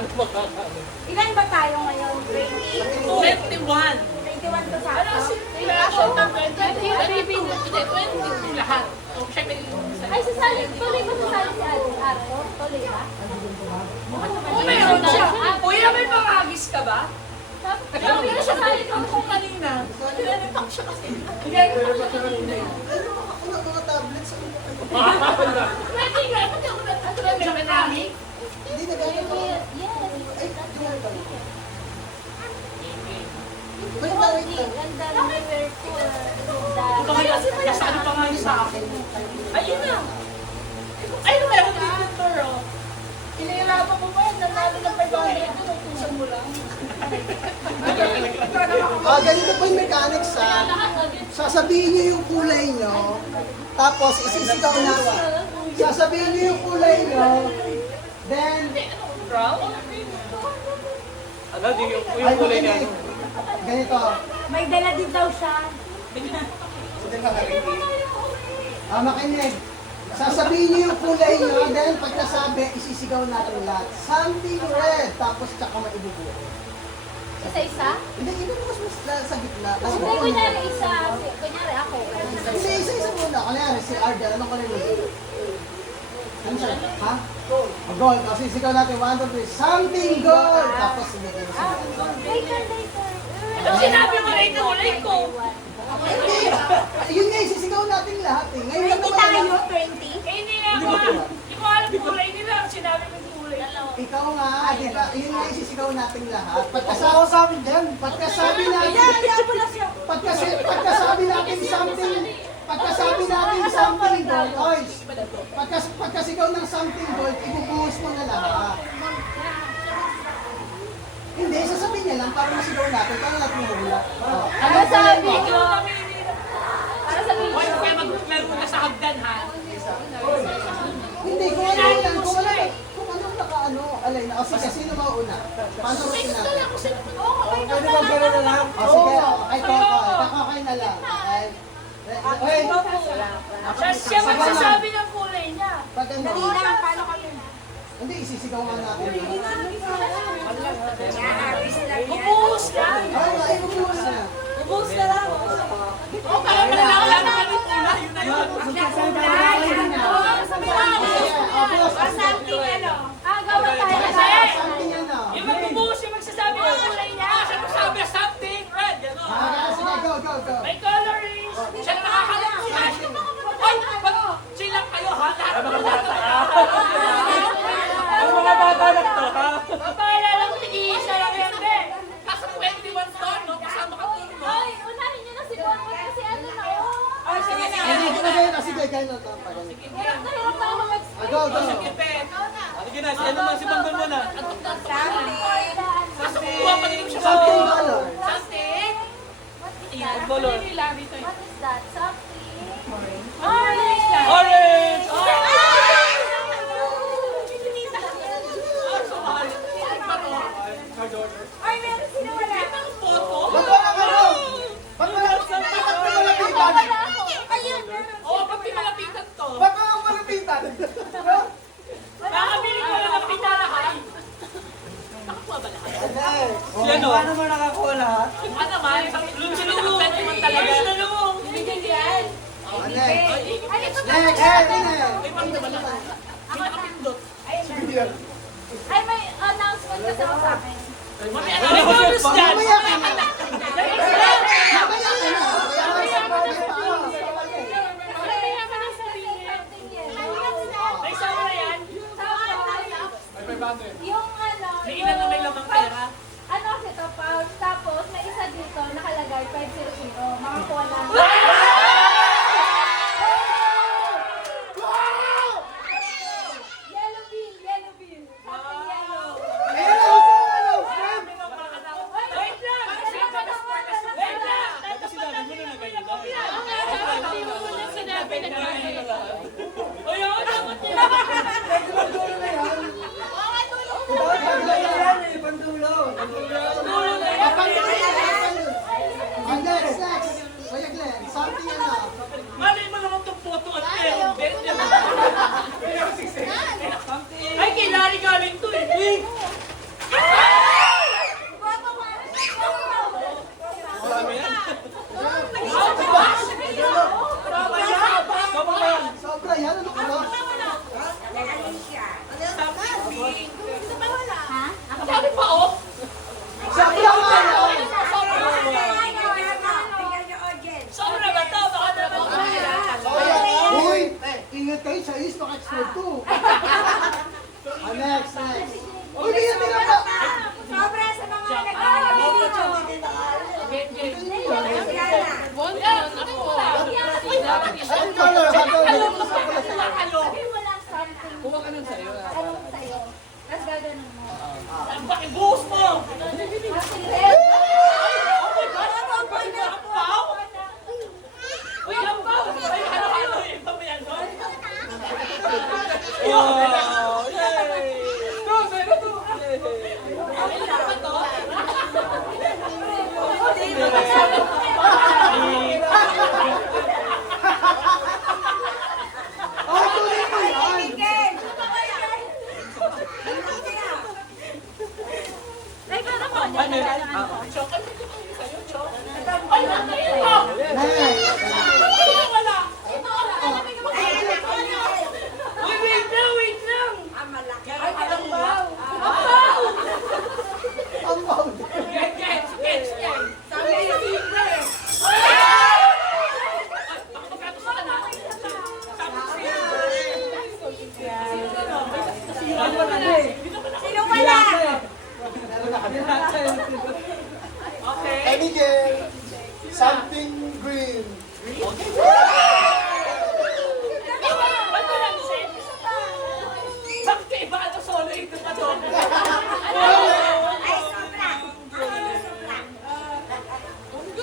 Ilan ba tayo ngayon? 21. 21 to sa Ano si Rasha na 20 lahat. O, siya may Ay, sasali. Tuloy ba sasali si Arto? Tuloy ba? kung meron siya. Kuya, may pangagis ka ba? Sabi na sasali ko. Kung kanina. Tinanipak siya kasi. Mga tablets. Pwede nga. Pati ako natulog siya kanami. Hindi na gano'n pa. Ay, wait lang, wait lang. Ganda ng wear ko. Ito kaya, nasaan pa nga yun sa akin. Ayun na. Ayun, meron dito, Toro. Kinailaban mo ba yan? Nanalo ng 500 doon. Utusan mo lang. Ganito po yung mechanics ha. Sasabihin niyo yung kulay niyo, tapos isisigaw na. Sasabihin niyo yung kulay niyo, then, Brown? Ano, di yung ay, kulay niya. makinig. Ganito. May dala din daw siya. Makinig. Sasabihin niyo yung kulay niyo, then pagkasabi, isisigaw natin lahat. Something red, tapos tsaka maibubuo. Isa-isa? Hindi, ibubukas mo sa gitna. Hindi, kunyari isa. Kunyari ako. Hindi, isa-isa muna. Kunyari, si Ardel, anong kulay mo? Ano siya? Ha? Gold. Kasi sisigaw natin, 1, 2, 3, something gold! Tapos, sinigay mo siya. Later, later. Ito sinabi mo rin na ulay ko. Hindi! Yun nga, isisigaw natin lahat eh. Ngayon lang 20 naman tayo, alam. 20. Eh, hindi nga ako. Hindi ko alam kung ulay nila. Sinabi mo yung ulay. Ikaw nga, di ba? Yun nga, isisigaw natin lahat. Pagkasabi sa amin dyan. Pagkasabi natin, pagkasabi natin something, pagkasabi natin something gold, oy, pagkasigaw ng something gold, ibubuhos mo na lahat. Hindi, sasabihin niya lang para masigaw natin, para natin mahula. Ano sabi ko? Para sa mga kaya maglaro ka sa hagdan, ha? Hindi, kung ano lang, kung anong nakaano, alay na. O sige, sino mauna? Paano rin natin? Pwede ba gano'n na lang? O sige, ay Coco, kakakay na lang. Okay. Siya magsasabi ng kulay niya. Pag ano, Dali lang, paano kami? hindi, isisigaw nga natin. Bubuhos lang. Ay, ibubuhos na. Bubuhos na lang. O, para malalaman naman yung kulay. Yun na yun. Something ano? Gawa tayo. Something ano. Yung magbubuhos yung magsasabi ng kulay niya. Siya magsasabi something red. Gano'n. Sige, go, go, go. May coloring. Siya na nakakalam ko na. Ay, pag silang kayo, ha? Lahat ng bata. Ang mga bata na to, ha? Papaalala ko, tig-iisa lang yan, be. Kaso 21 to, no? Kasama ka to, no? Ay, unahin niyo na si Bonbon kasi ano na yun. Ay, sige na. Hindi, sige, sige, ganun to. Hirap na hirap tayo mag-explain. Go, go. Sige, be. Sige na, si ano man si Bangkol mo na. Kaso kukuha pa din siya. Something color. Something? Ang color. What is that? Something. Orange. Orange! Ay, meron sila wala. Photo? Ba't wala ka no? Ba't malapitan? Ayun, meron. Oo, pag di malapitan to. Ba't wala malapitan? Nakabili ko lang ang pitarahay. Nakakuha ba lahat? Si ano? Paano mo nakakuha lahat? Ano naman? Lunch-lunch talaga. Bibigyan. Next. Ano ito ba? Next. May pang naman lang. Pinakapindot. Ay, may announcement kasi ako sa akin. May bonus dyan. Mamaya ka na. Mamaya ka na. Kaya nga sa May sama na yan. Yung ano, May ilan na may lamang pera. ano kasi ito, pound. Tapos, may isa dito, nakalagay, 500. Makakuha lang. Yellow bill, yellow bill. Something yellow. Wait lang! Wait lang! Sinabi na kaya. O yun, dapat niya. Next, next. Kuya Glenn, something ano. Malay mo naman itong photo at hindi. Ay, kay Larry galing to eh. ayos, maka-explode to. Next. Uy, di natin na pa. Sobra sa mga nag-aaral. Ay, color. Sabi mo lang something. Kuha ka nun sa'yo. Anong sa'yo? Tapos gaganon mo. Bakit buhos mo? Kasi red. Uy, ang baho! Ay, halo-halo! Iba mo yan doon? Wow! Yay! Go, meron to! Oh, tuloy mo yan. Ano yun? Chok, ano ito kayo sa'yo, Chok? Ay, ano yun? Next. Wala! Uy, wait lang! Ay, alam ba? Ang baho. Gets! Sabi niya, libre! Magkatusa ka na? Sino wala? Okay. Enigel. Something green. Ano lang siya? Bakit kayo ba ito solo ito pa to?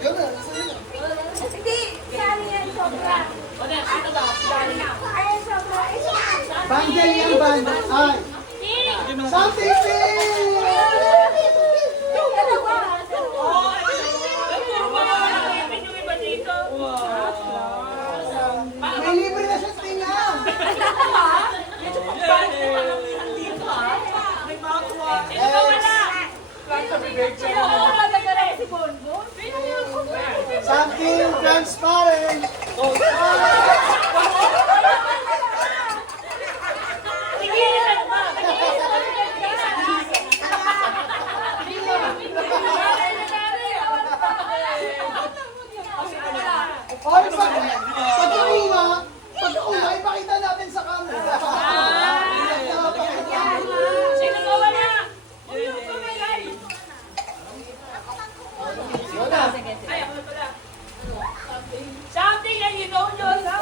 Ganun. Hindi. Saan yan sobra? Wala, sino ba? Ay, sobra. Bundle yan, bundle. Ay. Something pink. Dalawa. Oh, ay, puro mga nakakipin yung iba dito. May libre na siya tingnan. Dito ah. May mga kuha. Sino ba wala? Sino ba wala nagkara si Bonbon? Something transparent. Tigilan mo! Oy, pagkakuha, ipakita natin sa camera. Sino ba wala? Ay, ako na pala. Something and you don't know na.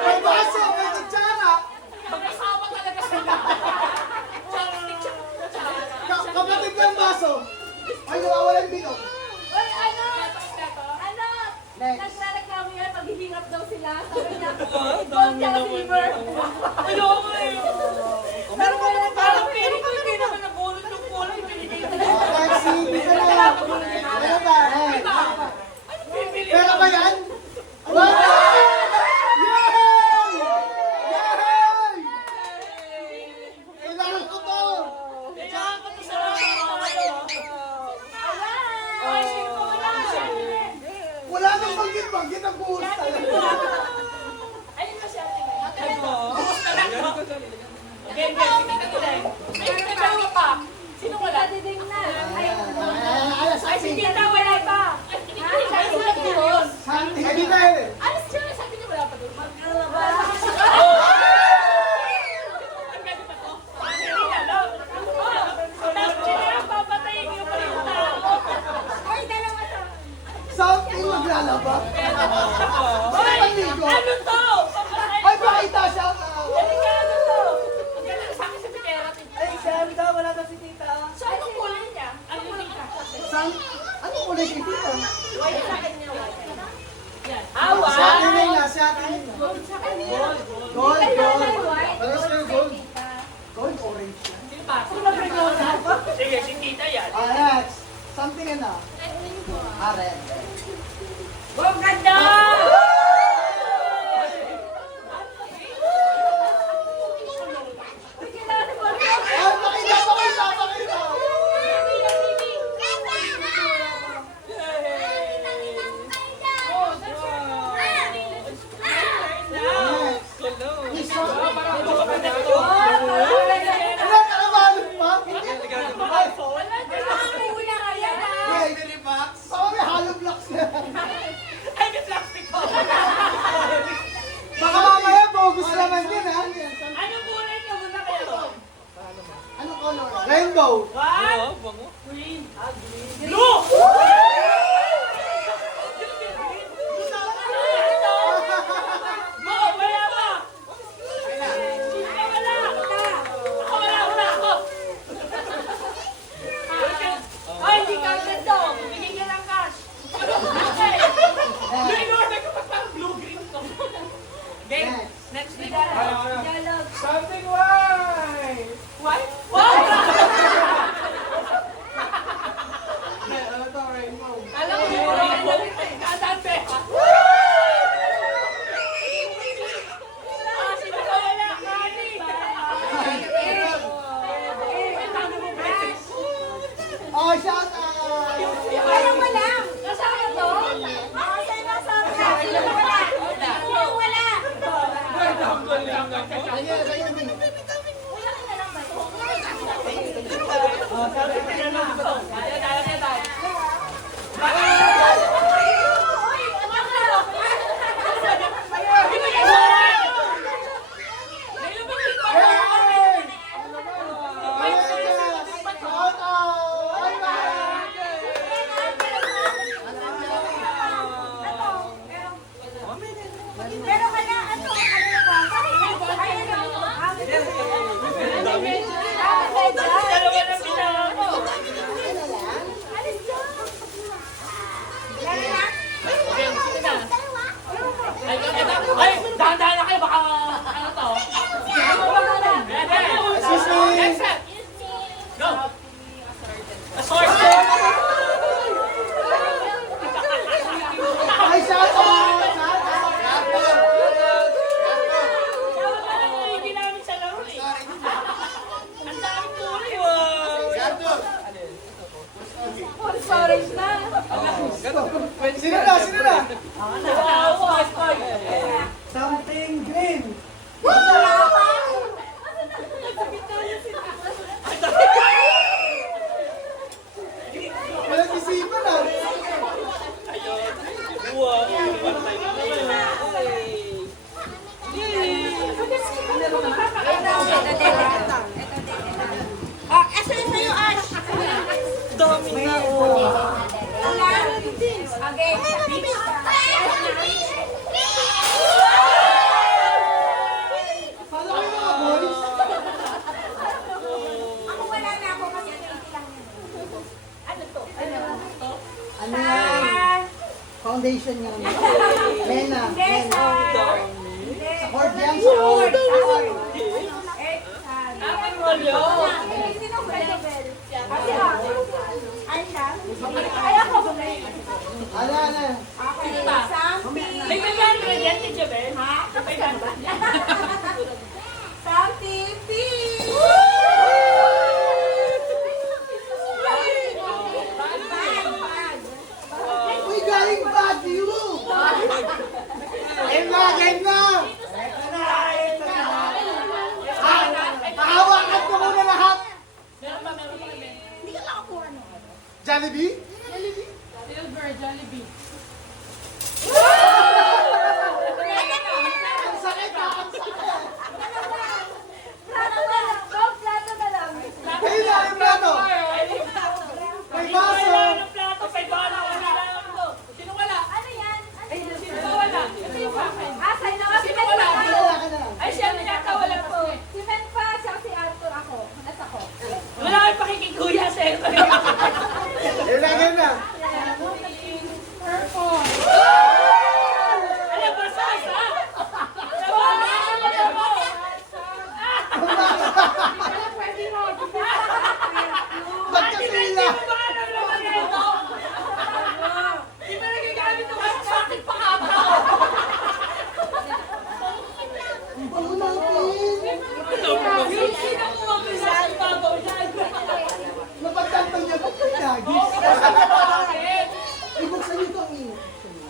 May baso, may kutsara. Magkasama talaga sila. Kapatid ng baso. Ay, nawawalan binog. Uy, ano? Next. Nagrereklamo yan, maghihingap daw sila. Sabi niya, dami gold tsaka naman silver. Ayoko eh. Pero parang feeling ko hindi naman nabulot yung kulay. Pinipili. Next, hindi ka na. Ano ba? Ano pipili? Pera ba yan? Wow! Yay! Yay! Kailangan ko to. Kailangan ko to sa mga Ay, sino ba wala? Wala nang banggit-banggit ang buhos talaga. Ayun na siya. Kumusta lang mo? Again, tingnan ko lang. Ay, nagkawa pa. Sino wala? Diding na. Ay, Alas, Ay, si Tita wala pa. Ay, hindi ko siya sulat ko yun. Something. Hindi na eh. Alas siya, sabi niya wala pa doon. Ang ganda pa to. Hindi na, no? Tapos siya, papatayin niyo pa yung tao. ay, dalawa to. Something maglalaba. Hoy! Paligo. Ano to? Ay, pakita siya. Delikado to. Ang ganda sa akin sa pitera. Ay, ganda. Wala na si tita. So, anong kulay niya? Anong kulay ka? Anong kulay kay tita? White sa akin niya, white. Yan. Sa akin na yun, sa akin na. Gold sa kanya. Gold, Kaya gold. may white. Paras kayo gold. Tita. Gold, orange yan. Sino pa? Sige, si Tita yan. Next. Something ano? Red. Ang ganda! Uy, kailangan mo. Ay, pakita. Next. Hello! Isa. Oh, Ano, nakabalot pa? wala. Wala. Wala. Wait. Baka may hollow blocks na. Green. Blue! Mo, wala pa! Sino pa wala? Ako wala, wala ako! Ay, hindi ka agad daw. Bigyan niya ng cash. Okay. Blue, order ko pa parang blue-green to. Game. Next week. Dialogue. Something white! White? White! Ano to, rainbow? Alam mo yun, kadante. Sino ka wala? Kani. Oh, shout out! Ayaw mo lang. Kasama to? Sa'yo na sa akin. Sino wala? Sino wala? Ayan, ayan, ayan. Wala ka na lang ba? Shout out! Pero wala, ano ba? Dalawa na pinaka mo. Ay, dahan-dahan na kayo, baka ano to? Excuse me. Next set. Go. Assorted. Ay, shout out! Shout out! Hindi namin sa laro eh. Ang daming kulay, wow. Storage na. Sino na? Sino na? Wow, wow. Something green. Walang isipan ah. Asa yun sa'yo, Ash? May oh. Okay. Paano kayo mga boys? Ako wala na ako kasi lang yun. Ano to? Ano yan? Foundation yan. Lena. Lena. Sa cord yan. Sa cord. Dapat mo yun. Sino ba yung bell? Kasi Anda. Ay, ako ba? Ano, ano? Okay. ba? Something. May 500 yan, Teacher Bel. Ha? 500 yan. Something pink. Uy, galing Baguio! Game na! Game na! Hahawakan ko muna lahat! Meron pa, Ben. Hindi ka makakuha no. Jollibee? Silver, Jollibee. Ang sakit ha! Ang sakit! Plato na lang. Go, plato na lang. Ayun na, yung plato! May baso! Wala ng plato, 5 wala lang to. Sino wala? Ano yan? Sino ba wala? Ito yung akin. Sa'yo na kasi Sino wala? Wala ka na. Ay, siya na yata wala po. Si Men pa, siya si Arthur ako. At ako. Wala kang pakikikuya sa ito. Game na, game na! Purple. Alam mo, Sasa? Ba't kasi nila? Di ba nagagamit ito? Sa akin pa ka ba? Ang bango natin! Yung sino mo mabisa ang babaw dyan? Napagtantang niya, ba't kayo nagis? Bakit? Ibuksan niyo ito ang ino.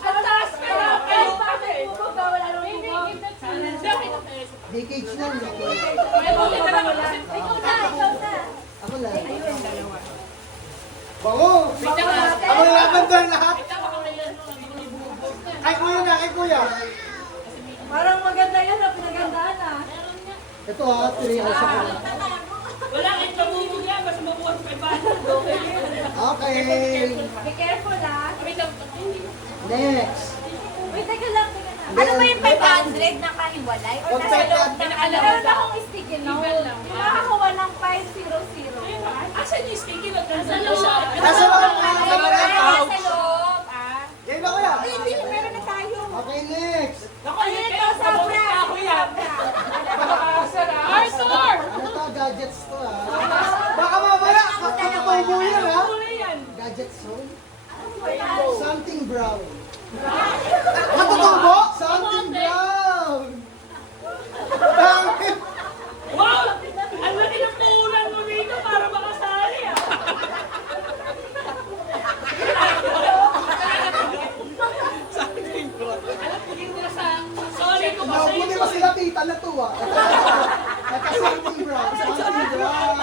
Ang taas ka na! Kayo bakit? Wala nang bubog. Decades na, decades. May buti na lang wala. Ikaw na, ikaw na. Ako lang. Bango! Ako laban doon lahat! Kay kuya na, kay kuya! Parang maganda yan, pinagandaan ah. Ito ha, 3 hours ako. Wala kahit mabubog yan. yan, basta makuha sa 500. Okay. Okay. Be careful ah. Wait lang. Next. Wait, teka lang. Ano ba yung 500 na kahiwalay? O nasa loob ng Meron akong sticky note. Email lang. Yung nakakuha ng 500. Asan yung sticky note? Nasa loob. Nasa loob ka. Ay, nasa loob, ah. Game na kuya. Ay, hindi, meron na tayo. Okay, next. Naku, yun kayo. Sabot na ako yan. Arthur! Ano to? Gadgets to ah. Baka mamaya. Kakatay mo yan ha. Kulay yan. Gadget zone. Something brown. Matutubo? Something brown. Bakit? Wow! Ang laki ng puhunan mo dito para makasali ah. Sorry ko kasi Nabuti ba sila tita na tuwa? Naka something brown. Something brown.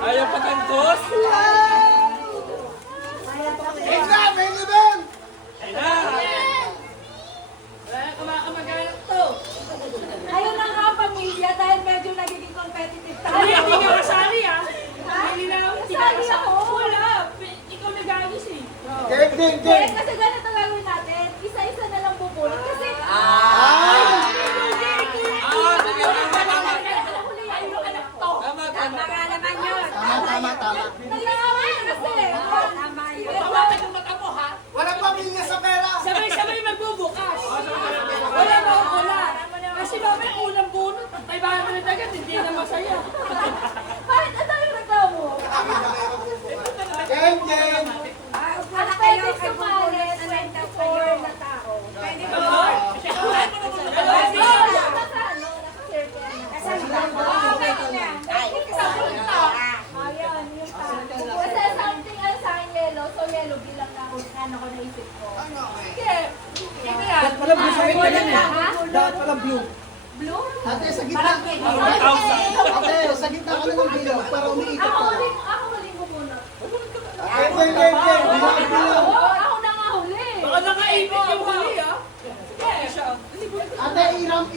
Ayaw patantos? Exam! Main event! Ayun na nga pamilya dahil medyo nagiging competitive tayo. Hindi ka kasali ah. Hindi na hindi ka Kasali kasali. ako. Wala. Ikaw nag-agis eh. Game, game, Hindi, game! kasi ganito gagawin natin. Isa-isa na lang pupulot. Kasi, Tama, tama. Tama nga naman yun. Tama, tama. nag-aaway na kasi. Tama yun. Walang pamilya sa pera! Sabay-sabay magbubukas. Wala na ako wala. Kasi mamaya unang bunot. 500 agad, hindi na masaya. Bakit ang dami reklamo? Game, game! Ang pwede sumali 24 na tao. Pwede ba? Ayan, yung tao. Kasi something ano sa akin yellow, so yellow bilang na ano ko naisip ko. Sige, sige yan. Pala blue sa gitna yan eh. Ha? Dapat pala blue. Blue? Ate, sa gitna. Ate, sa gitna ka na ng bilog para umiikot Ako ka. huling bumunot. Game, game, game, game. Bilog, bilog. Ako na nga huli. Baka nakaipit yung huli ah. Ate,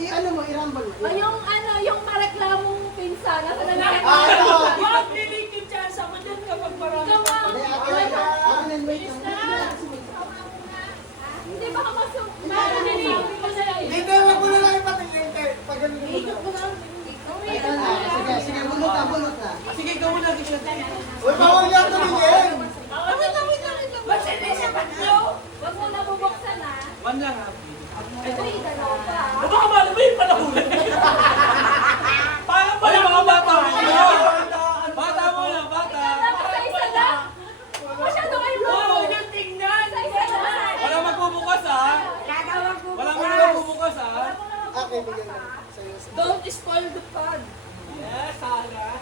ano mo, irambol mo. O yung ano, yung mareklamong pinsan, nasa na lang. Ito. Wag nilig yung chance ako dyan kapag marami. Ikaw nga. Hindi, ate, akin and wait lang. Hindi baka masuk. Hindi ko na lang. Hindi, wag mo na lang ipatingin. Pag ganun mo na. Sige, sige, bulot na, bulot na. Sige, gawin natin siya. Uy, bawal yan tumingin. Ba't hindi siya tatlo? Huwag mo nabubuksan ha. One lang ha. Ito yung dalawa pa. O baka malami mo yung panahuli. Parang Ay, mga bata mo Bata Bata mo lang, bata. Isa lang. Masyado kayo Oo, mo. yung tingnan. Isa lang. Walang magbubukas ha. Gagawin ko. Walang magbubukas ha. Okay, bigyan na. Sa'yo. Don't spoil the fun. Yes, Sarah.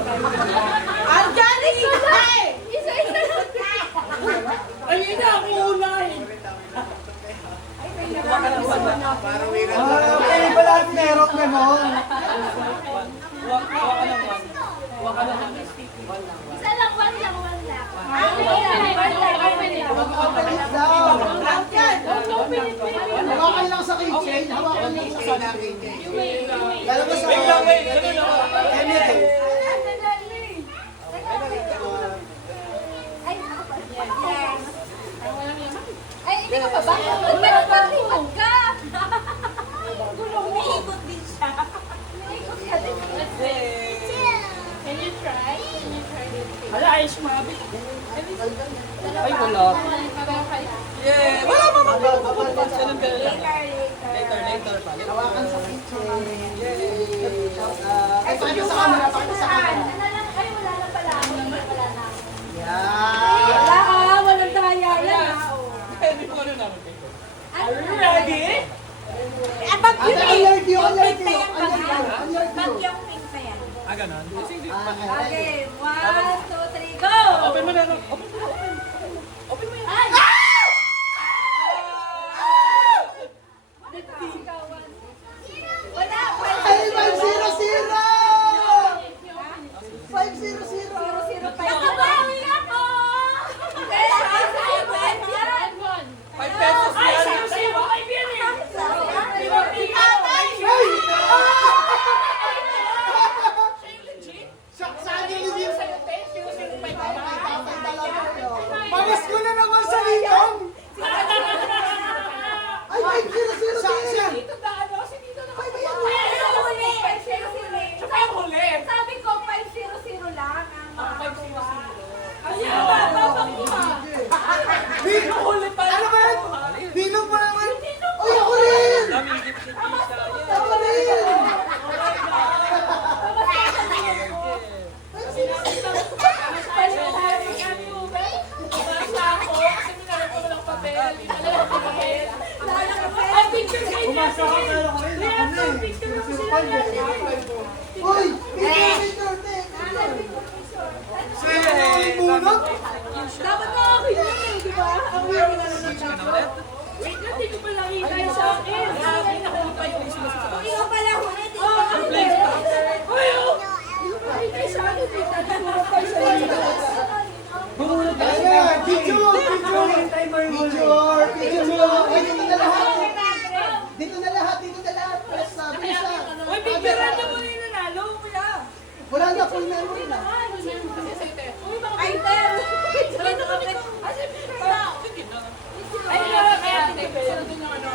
Ang galing ka eh! Isa lang. Ayun na, ako ulay. Okay, pala ang merok na mo. Huwag ka naman. Huwag ka naman. Isa lang, one lang. One lang. Pagkalit daw. Lang yan! Hawakan lang sa keychain. Hawakan lang sa keychain. Lalabas sa Wait lang, wait. Ganun naman. Ay, hindi ka pa ba? Magpapalipat ka! Umiikot din siya. Umiikot ka din. Can you try? Can you try this? Hala, ayos mabit. Ay, wala. Yeah. Wala pa magbubukas. Ganun, ganun lang. Later pa. Hawakan sa keychain. Yay! Shout out. Ay, pakita sa camera, pakita sa camera. Ano lang? Ay, wala na pala. Wala na. Yan. Wala ah, walang daya yan ah. Hindi ko ano naman. Ano na? Ready? Eh, pag Ate, yun alert you, Yung alert pink na you, yan, alert you, alert pag you. yung pink na yan. Ah, ganun. Okay, 1, 2, 3, go! Open mo na. Open mo. Open mo yan. Ay! Nagsigawan. Wala! Ay, 500! 500! Nakabawi ako! Ay, picture kayo natin. Leandro, picture mo sila natin. Uy! Picture! Dapat nakakit yun eh, di ba? Ang weird na lang ng tao. Wait lang, hindi ko pa nakita yung sa akin. Ay, nakita yung Kung ikaw pala huli, di Oh, ba? ang place pa. Ay, oh! Hindi ko pa nakita yung sa akin. Nagtuturo pa yung sa akin. Ayan! Picture! Picture! Picture! Ay, dito na lahat! Dito na lahat! Dito na lahat! Press na! Bisa! Uy, picturean niyo muna yung nanalo, kuya. Wala na, full memory na. Ay, Ter!